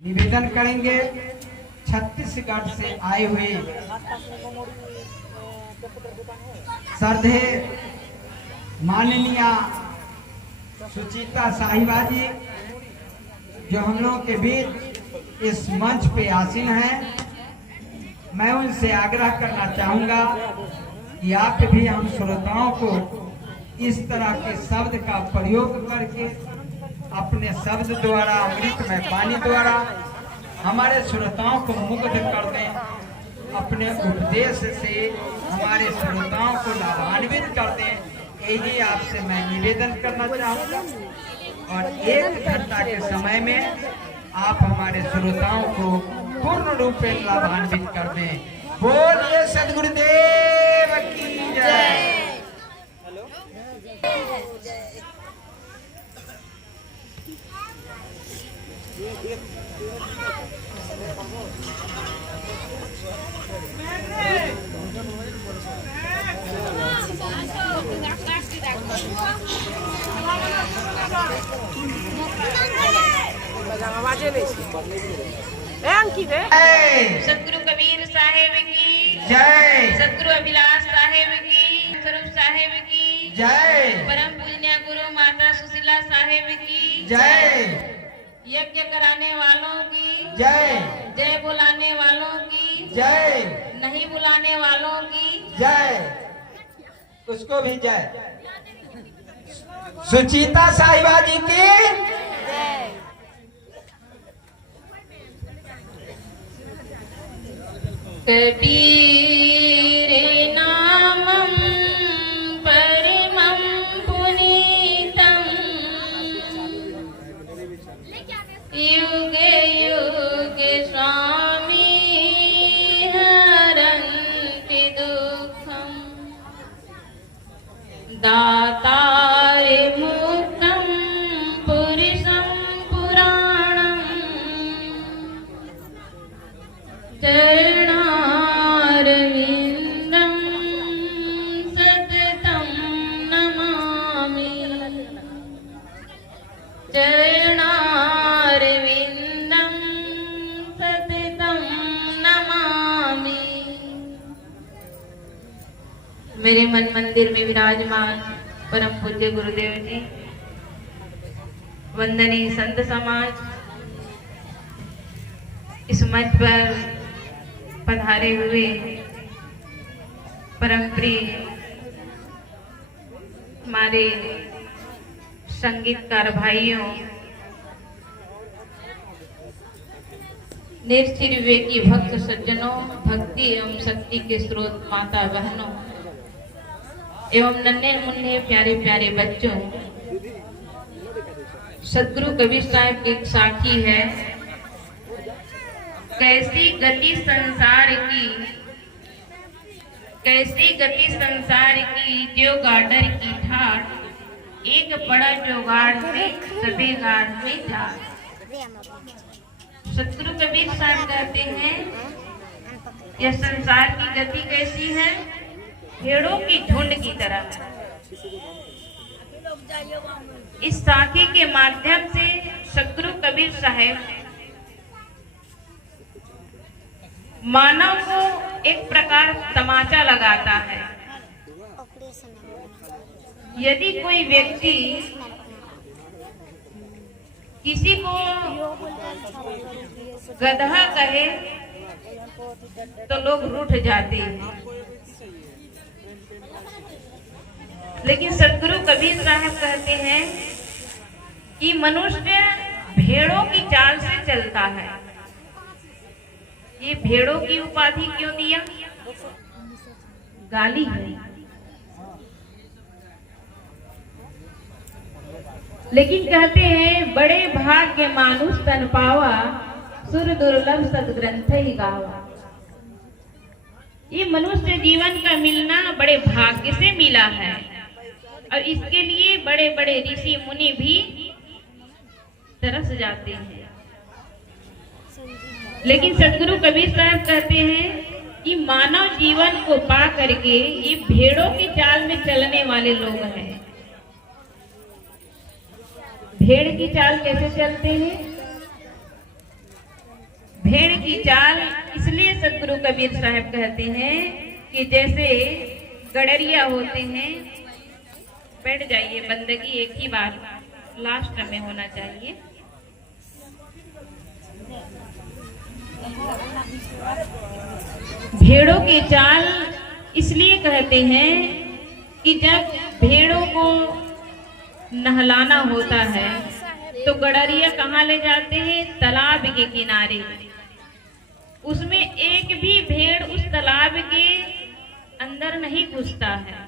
निवेदन करेंगे छत्तीसगढ़ से आए हुए श्रद्धे माननीय सुचिता साहिबा जी जो हम लोगों के बीच इस मंच पे आसीन हैं। मैं उनसे आग्रह करना चाहूंगा कि आप भी हम श्रोताओं को इस तरह के शब्द का प्रयोग करके अपने शब्द द्वारा अमृतमय पानी द्वारा हमारे श्रोताओं को मुग्ध कर दें, अपने उपदेश से हमारे श्रोताओं को लाभान्वित कर दें। यही आपसे मैं निवेदन करना चाहूँगा और 1 घंटा के समय में आप हमारे श्रोताओं को पूर्ण रूप से लाभान्वित कर दें। बोलिए सद्गुरुदेव की जय। सतगुरु कबीर साहेब की जय, सतगुरु अभिलाष साहेब की, स्वरूप साहेब की जय, परम पूजनीय गुरु माता सुशीला साहेब की जय, यज्ञ कराने वालों की जय, जय बुलाने वालों की जय, नहीं बुलाने वालों की जय, उसको भी जय। सुचिता साहिबा जी की कबीर नामं परमं पुनीतं युगे युगे स्वामी हरन्ति दुःखं दातारे मुक्तं पुरुषं पुराणं मेरे मन मंदिर में विराजमान परम पूज्य गुरुदेव जी, वंदनीय संत समाज, इस मंच पर पधारे हुए परम प्रिय हमारे संगीतकार भाइयों, निरचिर विवेकी भक्त सज्जनों, भक्ति एवं शक्ति के स्रोत माता बहनों एवं नन्हे मुन्ने प्यारे प्यारे बच्चों, सतगुरु कबीर साहब की एक साखी है। कैसी गति संसार की, कैसी गति संसार की, जो गार्डर की ठाठ, एक बड़ा जुगाड़ में सभी गाड़ में था। सतगुरु कबीर साहब कहते हैं यह संसार की गति कैसी है, भेड़ों की झुंड की तरह। इस साखी के माध्यम से सतगुरु कबीर साहब मानव को एक प्रकार तमाचा लगाता है। यदि कोई व्यक्ति किसी को गधा कहे तो लोग रूठ जाते हैं, लेकिन सतगुरु कबीर साहब कहते हैं कि मनुष्य भेड़ों की चाल से चलता है। ये भेड़ों की उपाधि क्यों दिया? गाली है। लेकिन कहते हैं बड़े भाग्य मानुष तन पावा, सुर दुर्लभ सदग्रंथ ही गावा। ये मनुष्य जीवन का मिलना बड़े भाग्य से मिला है और इसके लिए बड़े बड़े ऋषि मुनि भी तरस जाते हैं। लेकिन सतगुरु कबीर साहब कहते हैं कि मानव जीवन को पा करके ये भेड़ों की चाल में चलने वाले लोग हैं। भेड़ की चाल कैसे चलते हैं? भेड़ की चाल इसलिए सदगुरु कबीर साहब कहते हैं कि जैसे गडरिया होते हैं। बैठ जाइए, बंदगी एक ही बार लास्ट में होना चाहिए। भेड़ों की चाल इसलिए कहते हैं कि जब भेड़ों को नहलाना होता है तो गडरिया कहाँ ले जाते हैं? तालाब के किनारे। उसमें एक भी भेड़ उस तालाब के अंदर नहीं घुसता है।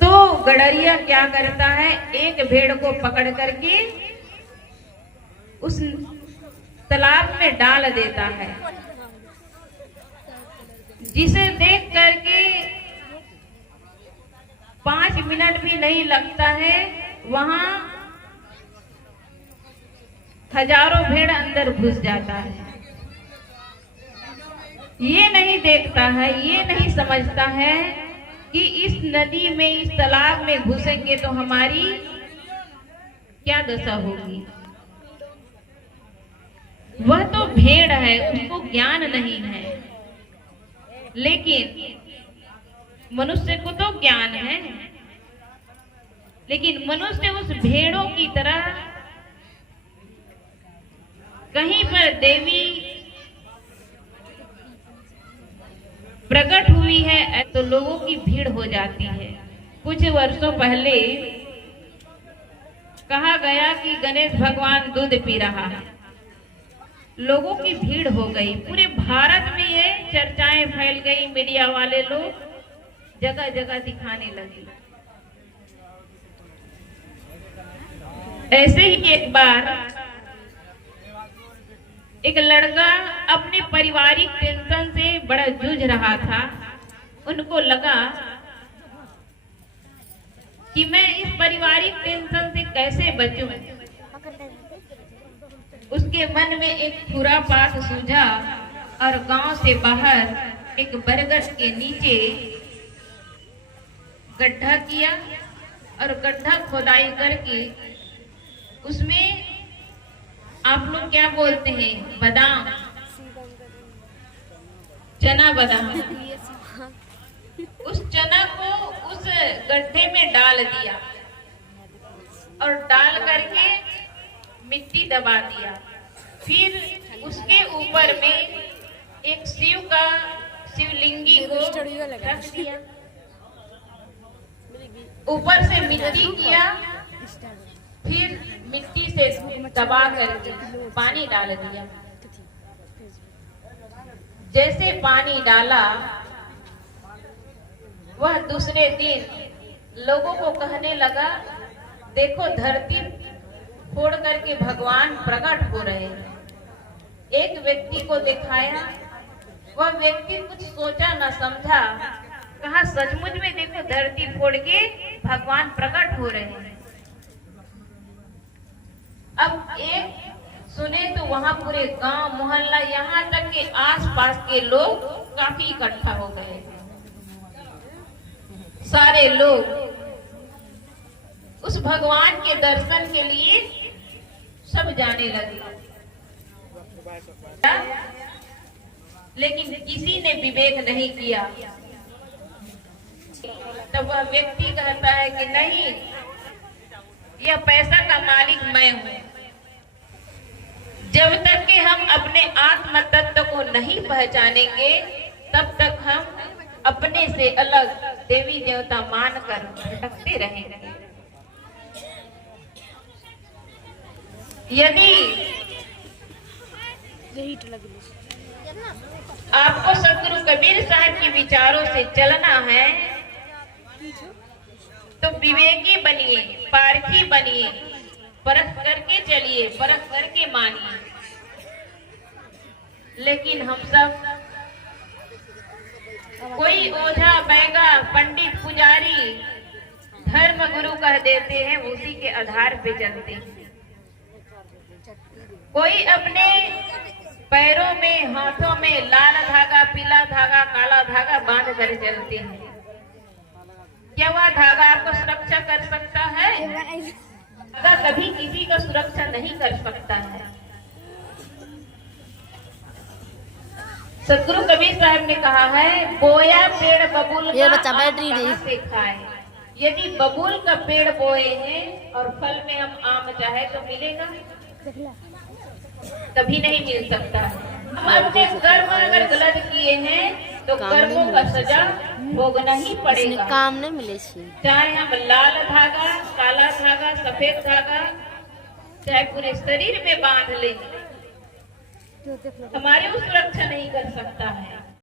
तो गडरिया क्या करता है? एक भेड़ को पकड़ करके उस तालाब में डाल देता है, जिसे देख करके 5 मिनट भी नहीं लगता है, वहां हजारों भेड़ अंदर घुस जाता है। ये नहीं देखता है, ये नहीं समझता है कि इस नदी में, इस तालाब में घुसेंगे तो हमारी क्या दशा होगी। वह तो भेड़ है, उसको ज्ञान नहीं है, लेकिन मनुष्य को तो ज्ञान है। लेकिन मनुष्य उस भेड़ों की तरह कहीं पर देवी प्रकट हुई है तो लोगों की भीड़ हो जाती है। कुछ वर्षों पहले कहा गया कि गणेश भगवान दूध पी रहा है, लोगों की भीड़ हो गई। पूरे भारत में ये चर्चाएं फैल गई, मीडिया वाले लोग जगह जगह दिखाने लगे। ऐसे ही एक बार एक लड़का अपने पारिवारिक टेंशन से बड़ा जूझ रहा था। उनको लगा कि मैं इस पारिवारिक टेंशन से कैसे बचूं। उसके मन में एक खुरापात सूझा और गांव से बाहर एक बरगद के नीचे गड्ढा किया और गड्ढा खोदाई करके उसमें आप लोग क्या बोलते हैं? बादाम, चना बादाम। उस चना को उस गड्ढे में डाल दिया और डाल करके मिट्टी दबा दिया। फिर उसके ऊपर में एक शिवलिंगी को रख दिया, ऊपर से मिट्टी किया, फिर मिट्टी से दबा करके पानी डाल दिया। जैसे पानी डाला, वह दूसरे दिन लोगों को कहने लगा, देखो धरती फोड़ करके भगवान प्रकट हो रहे हैं। एक व्यक्ति को दिखाया, वह व्यक्ति कुछ सोचा न समझा, कहा सचमुच में देखो धरती फोड़ के भगवान प्रकट हो रहे हैं। अब एक सुने तो वहां पूरे गांव मोहल्ला, यहाँ तक के आसपास के लोग काफी इकट्ठा हो गए। सारे लोग उस भगवान के दर्शन के लिए सब जाने लगे, लेकिन किसी ने विवेक नहीं किया। तब वह व्यक्ति कहता है कि नहीं, यह पैसा का मालिक मैं हूं। जब तक कि हम अपने आत्म तत्व को नहीं पहचानेंगे, तब तक हम अपने से अलग देवी देवता मानकर भटकते रहेंगे। यदि आपको सदगुरु कबीर साहब के विचारों से चलना है तो विवेकी बनिए, पारखी बनिए, परख करके चलिए, परख करके मानिए। लेकिन हम सब कोई ओझा, बैगा, पंडित, पुजारी, धर्म गुरु कह देते हैं, उसी के आधार पे चलते हैं। कोई अपने पैरों में, हाथों में लाल धागा, पीला धागा, काला धागा बांध कर चलते हैं। क्या वह धागा आपको सुरक्षा कर सकता है? धागा कभी किसी का सुरक्षा नहीं कर सकता है। सदगुरु कबीर साहब ने कहा है, बोया पेड़ बबूल ये का बच्चा आम बैटरी कहाँ नहीं। से खाए। यदि बबूल का पेड़ बोए हैं और फल में हम आम चाहे तो मिलेगा, कभी नहीं मिल सकता। हम अपने कर्म अगर गलत किए हैं तो कर्मों का सजा भोगना ही इसने पड़ेगा। काम नहीं मिले छी। चाहे हम लाल धागा, काला धागा, सफेद धागा चाहे पूरे शरीर में बांध लें, हमारी वो सुरक्षा नहीं कर सकता है।